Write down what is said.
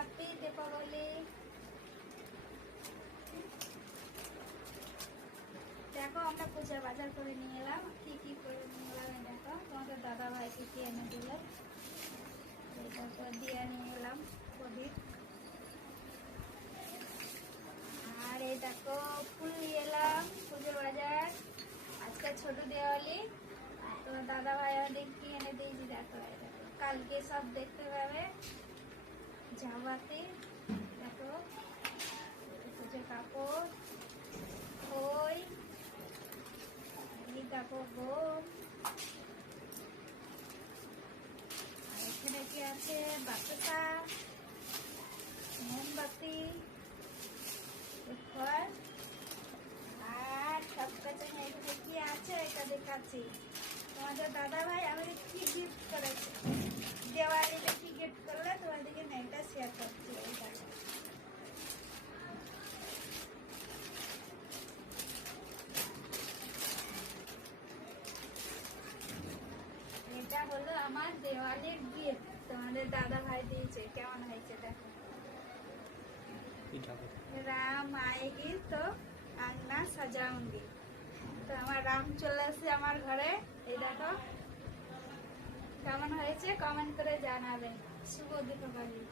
Happy Deepavali. দেখো আমরা পূজার বাজার করে নিয়ে এলাম, কি কি করে নিয়ে এলাম দেখো। তোমাদের দাদা ভাই কি কি এনে দিলে, তারপর দিয়ে নিয়ে এলাম প্রদীপ। আর এই দেখো ফুল নিয়ে এলাম পুজোর বাজার, আজকে ছোট দেওয়ালি। আর তোমার দাদা ভাই অনেক কি এনে দিয়েছি দেখো, কালকে সব দেখতে পাবে ঝাবাতে। দেখো পুজোর কাপড়, খই, এই দেখো গম, আর এখানে কি আছে বাতাসা, মোমবাতি, আর সব কাছে এখানে কি আছে এটা দেখাচ্ছি। তোমাদের দাদা ভাই আমাদের কি গিফট করেছে, দেওয়ালিতে কি গিফট করলে তোমাদেরকে এটা শেয়ার করছি। এটা হলো আমার দেওয়ালির গিফট, তোমাদের দাদা ভাই দিয়েছে। কেমন হয়েছে দেখো, राम आएगी तो आंगना सजाऊंगी। তো আমার রাম চলে আসছে আমার ঘরে। এই দেখো কেমন হয়েছে কমেন্ট করে জানাবেন। শুভ দীপাবলি।